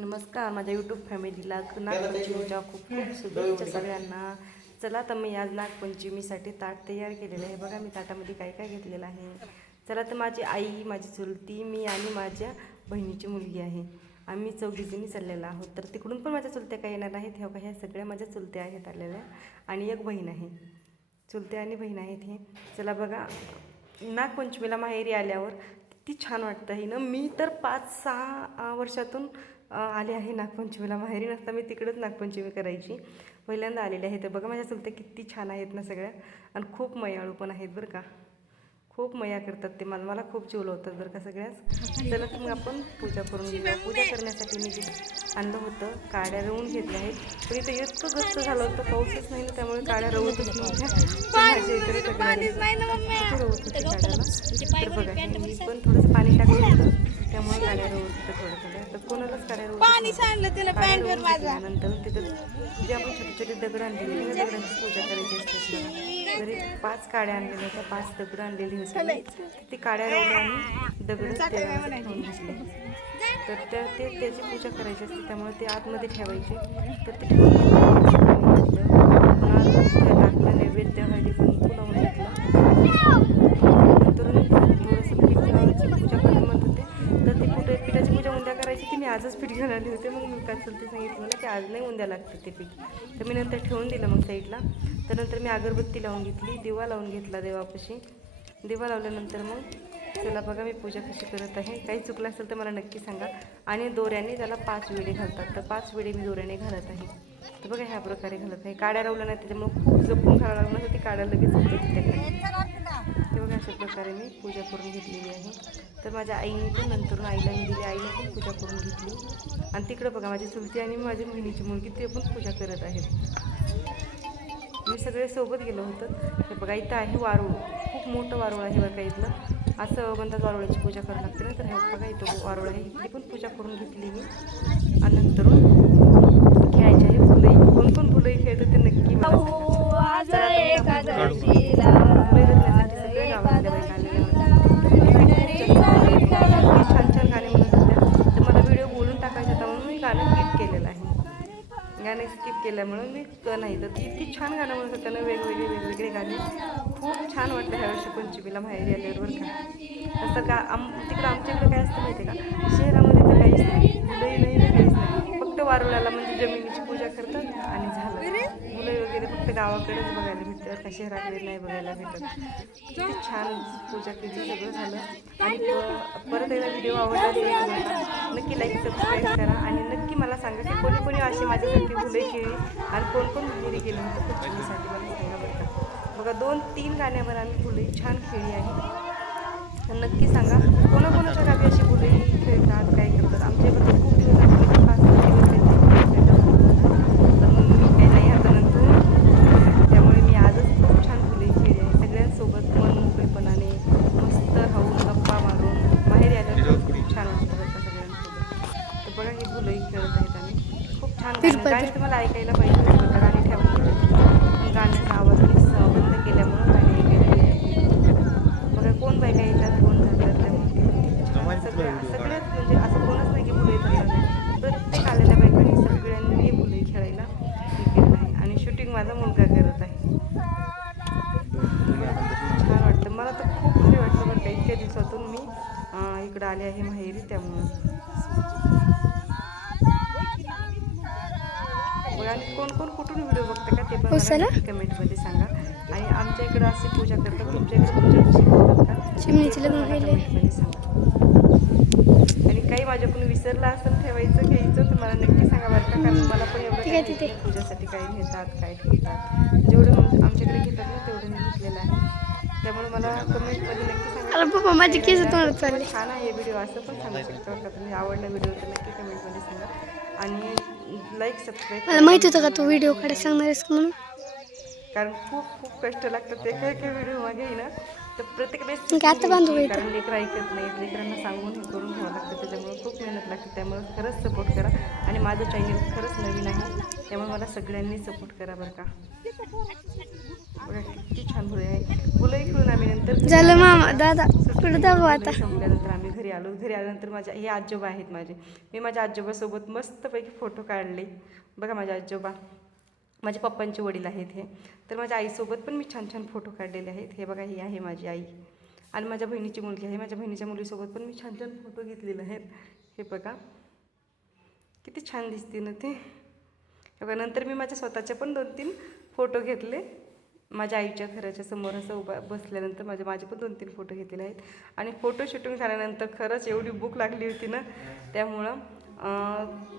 नमस्कार माझ्या यूट्यूब फॅमिलीला नागपंचमीच्या खूप खूप शुभेच्छा सगळ्यांना. चला तर मी आज नागपंचमीसाठी ताट तयार केलेलं आहे. बघा मी ताटामध्ये काय काय घेतलेलं आहे. चला तर माझी आई, माझी चुलती, मी आणि माझ्या बहिणीची मुलगी आहे. आम्ही चौघीजणी चाललेलो आहोत. तर तिकडून पण माझ्या चुलत्या काय येणार आहेत. ह्या सगळ्या माझ्या चुलत्या आहेत आलेल्या आणि एक बहीण आहे. चुलत्या आणि बहीण आहेत हे. चला बघा नागपंचमीला माहेरी आल्यावर किती छान वाटतं आहे ना. मी तर 5-6 वर्षातून आले आहे नागपंचमीला. माहेरी नसता मी तिकडंच नागपंचमी करायची. पहिल्यांदा आलेले आहे. तर बघा माझ्या चुलत्या किती छान आहेत ना सगळ्या. आणि खूप मयाळू पण आहेत बरं का. खूप मया करतात ते. मला खूप चिवलवतात बरं का सगळ्याच. चला तर मग आपण पूजा करून घेऊया. पूजा करण्यासाठी मी आणलं होतं. काड्या रवून घेतल्या आहेत. पण इथं इतकं गस्त झालं होतं, पाऊसच नाही ना, त्यामुळे काड्या रवतच नव्हत्या. माझ्या इकडे रवत होते काड्याला. तर बघा मी पण थोडंसं पाणी टाकलं होतं, त्यामुळे काड्या रवत होतं थोडं थोडं. तर कोणालाच काड्या रवत नंतर तिथं जे आपण छोटे छोटे दगड आणलेले त्या दगडांची पूजा करायची असते. जरी 5 काड्या आणलेल्या होत्या, 5 दगड आणलेली होती. ती काड्या रवल्या आणि दगड ठेवून घेतले. तर त्याची पूजा करायची असते, त्यामुळे ते आतमध्ये ठेवायचे. तर ते टाकलं नैवेद्य हळदी कुंकू लावून घेतलं. नंतर थोडंसं पिठाची पूजा करतो म्हणत होते. तर ते पिठाची पूजा उद्या करायची ती मी आजच पीठ घेऊन आले होते. मग मी काय चलते सांगितलं मला की आज नाही उद्या लागते ते पीठ. तर मी नंतर ठेवून दिलं मग साईडला. तर नंतर मी अगरबत्ती लावून घेतली, दिवा लावून घेतला देवापाशी. दिवा लावल्यानंतर मग चला बघा मी पूजा कशी करत आहे. काही चुकलं असेल तर मला नक्की सांगा. आणि दोऱ्याने त्याला 5 वेळे घालतात. तर 5 वेळे मी दोऱ्याने घालत आहे. तर बघा ह्या प्रकारे घालत आहे. काड्या रवल्या नाही त्याच्यामुळे खूप जपून घालावं लागणार. ती काड्या लगेच उठते त्या खाली. ते बघा अशा प्रकारे मी पूजा करून घेतलेली आहे. तर माझ्या आईने पण नंतर आईला मी दिली. आईने पण पूजा करून घेतली. आणि तिकडं बघा माझी चुलती आणि माझी बहिणीची मुलगी ते पण पूजा करत आहेत. मी सगळे सोबत गेलो होतं. हे बघा इथं आहे वारूळ. खूप मोठं वारूळ आहे बघा इथलं. असं म्हणतात वारुळाची पूजा करावी लागते ना. तर हे बघा इथं वारूळ आहे. इथली पण पूजा करून घेतली मी. आणि नंतर खेळायचे आहे फुलई. कोण कोण फुलई खेळतं ते नक्की मला सांगा. फुलई रचण्यासाठी सगळे गावातल्या बायका आलेल्या होत्या. छान छान गाणे म्हणत होत्या. तर मला व्हिडिओ बोलून टाकायचा होता म्हणून मी गाणं स्किप केलेलं आहे. गाणे स्किप केल्यामुळे मी नाही तर किती छान गाणं म्हणत होतं ना. वेगवेगळे गाणे खूप छान वाटतं ह्या वर्षी पंचमीला माहेरी आल्यावर का. तसं का तिकडं आमच्याकडे काय असतं माहिती आहे का, शहरामध्ये तर काहीच नाही, फुलंही नाही काहीच नाही. फक्त वारुळाला म्हणजे जमिनीची पूजा करतात आणि झालं. फुलं वगैरे फक्त गावाकडेच बघायला भेटतात, का शहराकडे नाही बघायला भेटत. किती छान पूजा केली, सगळं झालं. आणि परत एकदा व्हिडिओ आवडला असेल नक्की लाईक सबस्क्राईब करा. आणि नक्की मला सांगा की कोणी कोणी अशी माझ्यासारखी फुले खेळली आणि कोण कोण माहेरी गेले होते पंचमीसाठी मला सांगा बरं का. बघा 2-3 गाण्यावर आम्ही फुले छान खेळली आहे. नक्की सांगा कोणाकोणाच्या गावी अशी फुले खेळतात, काय करतात. आमच्याकडे खूप दिवस झाले, 5-6 दिवस पण मी काही नाही आता नंतर. त्यामुळे मी आजच खूप छान फुले खेळली आहे सगळ्यांसोबत मन मोकळेपणाने मस्त राहून गप्पा मारून माहेरी आल्यावर खूप छान वाटतं बघा सगळ्यांसोबत. तर बघा ही फुलंही खेळत आहेत आम्ही. खूप छान गाणी तुम्हाला ऐकायला पाहिजे होतं. गाणी ठेवली गाण्याचा आवाज मी बंद केल्यामुळं गाणी ऐकायला पाहिजे. बघा कोण बायका येतात कोण जातात. त्यामुळे सगळ्याच म्हणजे असं कोणच नाही की फुलं येतात नाही. प्रत्येक आलेल्या बायकांनी सगळ्यांनी फुले खेळायला हे केलं आहे. आणि शूटिंग माझा मुलगा करत आहे. छान वाटतं मला तर खूप भारी वाटतं बरं का. इतक्या दिवसातून मी इकडं आले आहे माहेरी त्यामुळं. आणि कोण कोण कुठून व्हिडिओ बघतं का ते पण मला कमेंटमध्ये सांगा. आणि आमच्या इकडं अशी पूजा करतात, तुमच्या इकडे पूजा कशी करतात का चिमणीचे लग्न कमेंटमध्ये सांगा. आणि काही माझ्याकडून विसरलं असेल ठेवायचं घ्यायचं तर मला नक्की सांगा बरं का. कारण मला पण एवढं पूजासाठी काय घेतात काय ठेवतात. जेवढं आमच्याकडे घेतात ना तेवढं मी घेतलेलं आहे. त्यामुळे मला कमेंटमध्ये नक्की सांगा. माझी केस छान आहे व्हिडिओ असं पण सांगू शकता का तुम्ही. आवडला व्हिडिओ तर नक्की कमेंटमध्ये सांगा. आणि लाईक सबस्क्राईब मला माहिती होतं का तू व्हिडिओ काढायला सांगणार आहेस म्हणून. कारण खूप खूप कष्ट लागतात ते काय काय व्हिडिओ मागे ना. तर प्रत्येक वेळेस कारण लेकरं ऐकत नाहीत. लेकरांना सांगून हे करून घ्यावं लागतं. त्याच्यामुळे खूप मेहनत लागते. त्यामुळे खरंच सपोर्ट करा. आणि माझं चॅनल खरंच नवीन आहे त्यामुळे मला सगळ्यांनी सपोर्ट करा बरं का. बघा किती छान फुले आहे. फुलंही खेळून आम्ही नंतर झालं मामा दादा संपल्यानंतर आम्ही घरी घरी आलो. घरी आल्यानंतर हे आजोबा आहेत माझे. मी माझ्या आजोबासोबत मस्तपैकी फोटो काढले. बघा माझे आजोबा माझ्या पप्पांचे वडील आहेत हे. तर माझ्या आईसोबत पण मी छान छान फोटो काढलेले आहेत. हे बघा, ही आहे माझी आई आणि माझ्या बहिणीची मुलगी आहे. माझ्या बहिणीच्या मुलीसोबत पण मी छान छान फोटो घेतलेले आहेत. हे बघा किती छान दिसते ना ते. बघा, नंतर मी माझ्या स्वतःचे पण 2-3 फोटो घेतले. माझ्या आईच्या घराच्या समोर असं बसल्यानंतर माझे पण 2-3 फोटो घेतलेले आहेत. आणि फोटो शूटिंग झाल्यानंतर खरंच एवढी भूक लागली होती ना, त्यामुळं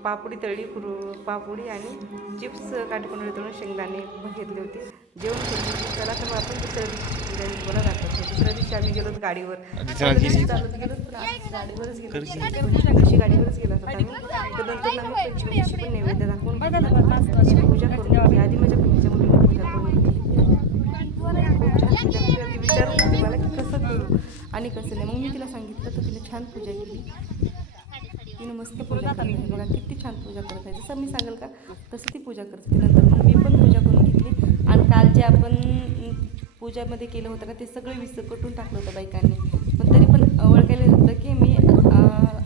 पापडी तळली, पापडी आणि चिप्स काटेकोंडे तळून शेंगदाणे घेतले होते. जेवण केले. त्याला तर आपण दुसऱ्या दिवशी मला दाखवतो. दुसऱ्या दिवशी आम्ही गेलो गाडीवर, चालत गेलो, पण आज गाडीवरच गेलो. दिवशी गाडीवरच गेलो होतो आम्ही. तर नंतर आम्ही पंचमीची पण नैवेद्य दाखवून पूजा करून घेतली. आधी माझ्या बहिणीच्या मुलीने पूजा करून घेतली. खूप छान पूजा केली. ती विचारत होती मला की कसं करू आणि कसं नाही. मग मी तिला सांगितलं, तर तिने छान पूजा केली. तिने मस्त पूजा केली. बघा किती छान पूजा करत आहे. जसं मी सांगेल का तसं ती पूजा करते. नंतर मग मी पण पूजा करून घेतली. आणि काल जे आपण पूजामध्ये केलं होतं ना, ते सगळं विसकटून टाकलं होतं बायकांनी. पण तरी पण ओळखायला होतं की मी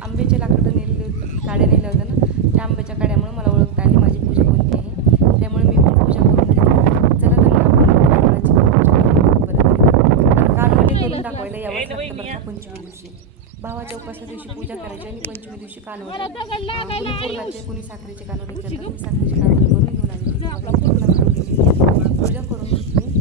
आंब्याच्या लाकडं काड्या नेल्या होत्या ना, त्या आंब्याच्या काड्यामुळे मला ओळखता आली माझी पूजा कोणती आहे. त्यामुळे मी पण पूजा करून घेतली. चला तर आपण नारळाची पूजा करून परत कानवले करून दाखवायला यावंच लागतं बरं का पंचमी दिवशी. भावाच्या उपासाच्या दिवशी पूजा करायची आणि पंचमी दिवशी कानवले. कुणी पूर्णाचे, कुणी साखरेचे कानवले करतात. मी साखरेचे कानवले करून घेऊन आले. पूजा करून घेतली.